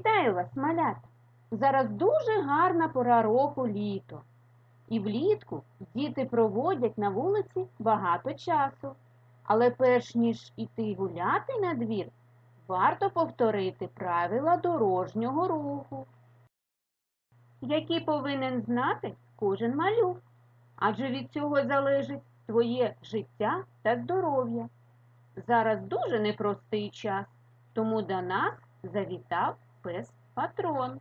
Вітаю вас, малята! Зараз дуже гарна пора року літо. І влітку діти проводять на вулиці багато часу. Але перш ніж іти гуляти на двір, варто повторити правила дорожнього руху, які повинен знати кожен малюк. Адже від цього залежить твоє життя та здоров'я. Зараз дуже непростий час, тому до нас завітав пес патрон.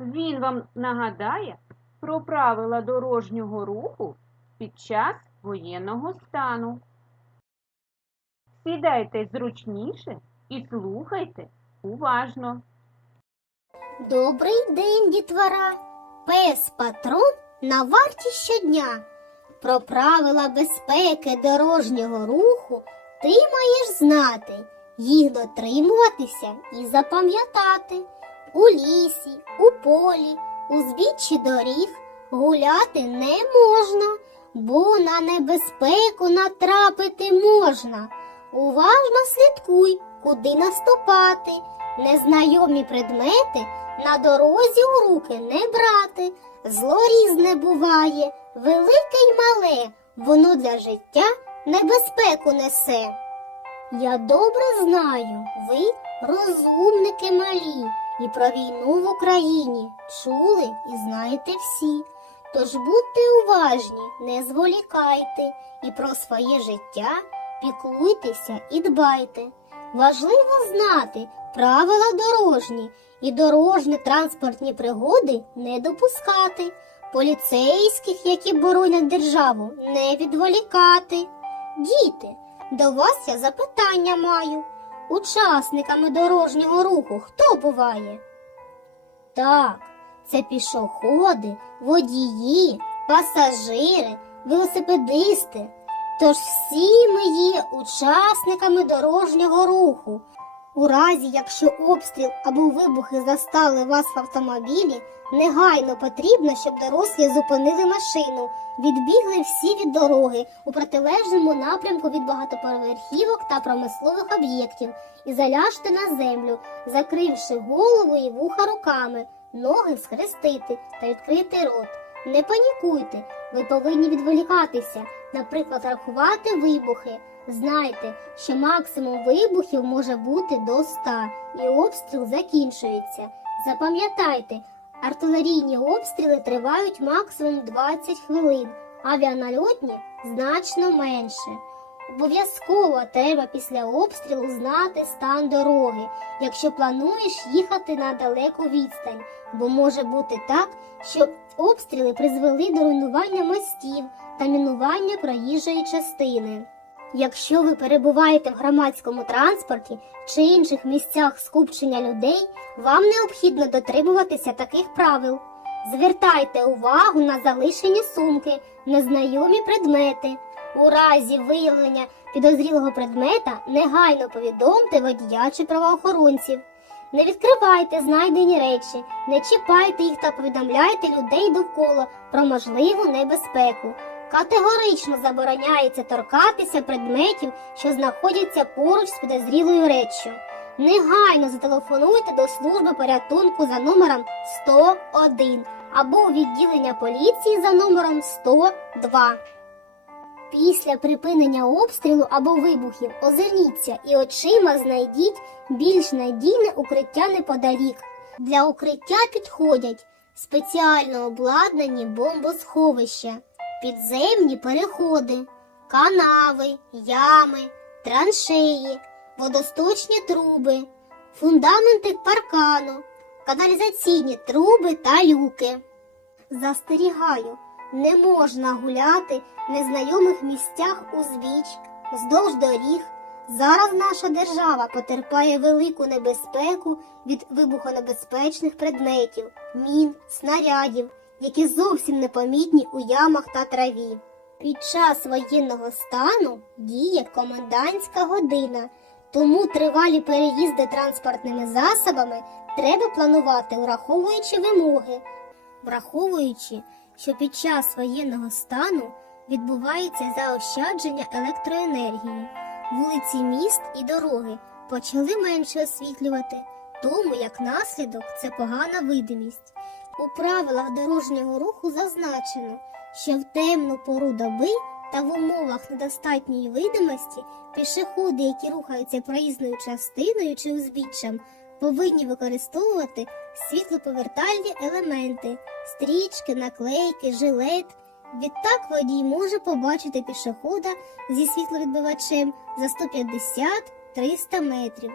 Він вам нагадає про правила дорожнього руху під час воєнного стану. Сідайте зручніше і слухайте уважно. Добрий день, дітвора! Пес патрон на варті щодня. Про правила безпеки дорожнього руху ти маєш знати, їх дотримуватися і запам'ятати. У лісі, у полі, узбіччі доріг гуляти не можна, бо на небезпеку натрапити можна. Уважно слідкуй, куди наступати. Незнайомі предмети на дорозі у руки не брати. Зло різне буває, велике й мале, воно для життя небезпеку несе. Я добре знаю, ви розумники малі, і про війну в Україні чули і знаєте всі. Тож будьте уважні, не зволікайте, і про своє життя піклуйтеся і дбайте. Важливо знати правила дорожні і дорожньо-транспортні пригоди не допускати, поліцейських, які боронять державу, не відволікати. Діти, до вас я запитання маю. Учасниками дорожнього руху хто буває? Так, це пішоходи, водії, пасажири, велосипедисти. Тож всі ми є учасниками дорожнього руху. У разі, якщо обстріл або вибухи застали вас в автомобілі, негайно потрібно, щоб дорослі зупинили машину, відбігли всі від дороги у протилежному напрямку від багатоповерхівок та промислових об'єктів і заляжте на землю, закривши голову і вуха руками, ноги схрестити та відкрити рот. Не панікуйте, ви повинні відволікатися, наприклад, рахувати вибухи. Знайте, що максимум вибухів може бути до 100 і обстріл закінчується. Запам'ятайте, артилерійні обстріли тривають максимум 20 хвилин, авіанальотні значно менше. Обов'язково треба після обстрілу знати стан дороги, якщо плануєш їхати на далеку відстань, бо може бути так, що обстріли призвели до руйнування мостів та мінування проїжджої частини. Якщо ви перебуваєте в громадському транспорті чи інших місцях скупчення людей, вам необхідно дотримуватися таких правил. Звертайте увагу на залишені сумки, незнайомі предмети. У разі виявлення підозрілого предмета негайно повідомте водія чи правоохоронців. Не відкривайте знайдені речі, не чіпайте їх та повідомляйте людей довкола про можливу небезпеку. Категорично забороняється торкатися предметів, що знаходяться поруч з підозрілою реччю. Негайно зателефонуйте до служби порятунку за номером 101 або у відділення поліції за номером 102. Після припинення обстрілу або вибухів озирніться і очима знайдіть більш надійне укриття неподалік. Для укриття підходять спеціально обладнані бомбосховища, підземні переходи, канави, ями, траншеї, водосточні труби, фундаменти паркану, каналізаційні труби та люки. Застерігаю, не можна гуляти в незнайомих місцях узбіч, вздовж доріг. Зараз наша держава потерпає велику небезпеку від вибухонебезпечних предметів, мін, снарядів, які зовсім непомітні у ямах та траві. Під час воєнного стану діє комендантська година, тому тривалі переїзди транспортними засобами треба планувати, враховуючи вимоги, враховуючи, що під час воєнного стану відбувається заощадження електроенергії. Вулиці міст і дороги почали менше освітлювати, тому як наслідок це погана видимість. У правилах дорожнього руху зазначено, що в темну пору доби та в умовах недостатньої видимості пішоходи, які рухаються проїзною частиною чи узбіччям, повинні використовувати світлоповертальні елементи, стрічки, наклейки, жилет. Відтак водій може побачити пішохода зі світловідбивачем за 150-300 метрів.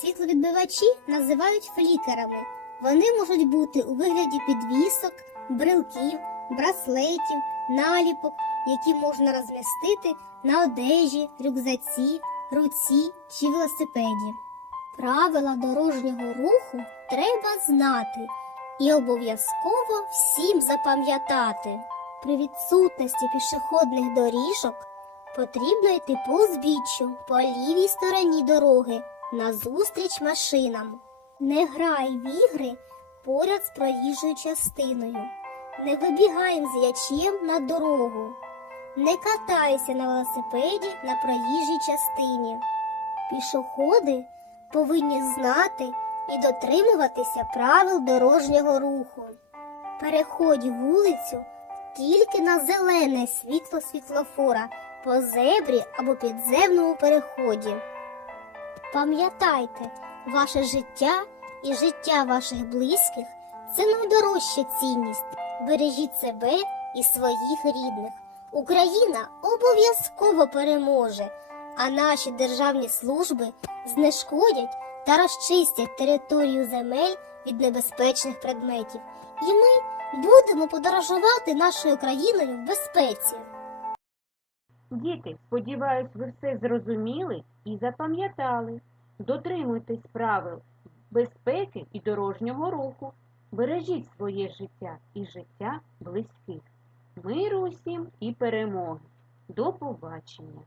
Світловідбивачі називають флікерами. Вони можуть бути у вигляді підвісок, брелків, браслетів, наліпок, які можна розмістити на одежі, рюкзаці, руці чи велосипеді. Правила дорожнього руху треба знати і обов'язково всім запам'ятати. При відсутності пішохідних доріжок потрібно йти по узбіччю по лівій стороні дороги назустріч машинам. Не грай в ігри поряд з проїжджою частиною. Не вибігай м'ячем на дорогу. Не катайся на велосипеді на проїжджій частині. Пішоходи повинні знати і дотримуватися правил дорожнього руху. Переходь вулицю тільки на зелене світло світлофора по зебрі або підземному переході. Пам'ятайте, ваше життя і життя ваших близьких це найдорожча цінність. Бережіть себе і своїх рідних. Україна обов'язково переможе, а наші державні служби знешкодять та розчистять територію земель від небезпечних предметів. І ми будемо подорожувати нашою країною в безпеці. Діти, сподіваюсь, ви все зрозуміли і запам'ятали. Дотримуйтесь правил безпеки і дорожнього руху. Бережіть своє життя і життя близьких. Миру усім і перемоги. До побачення!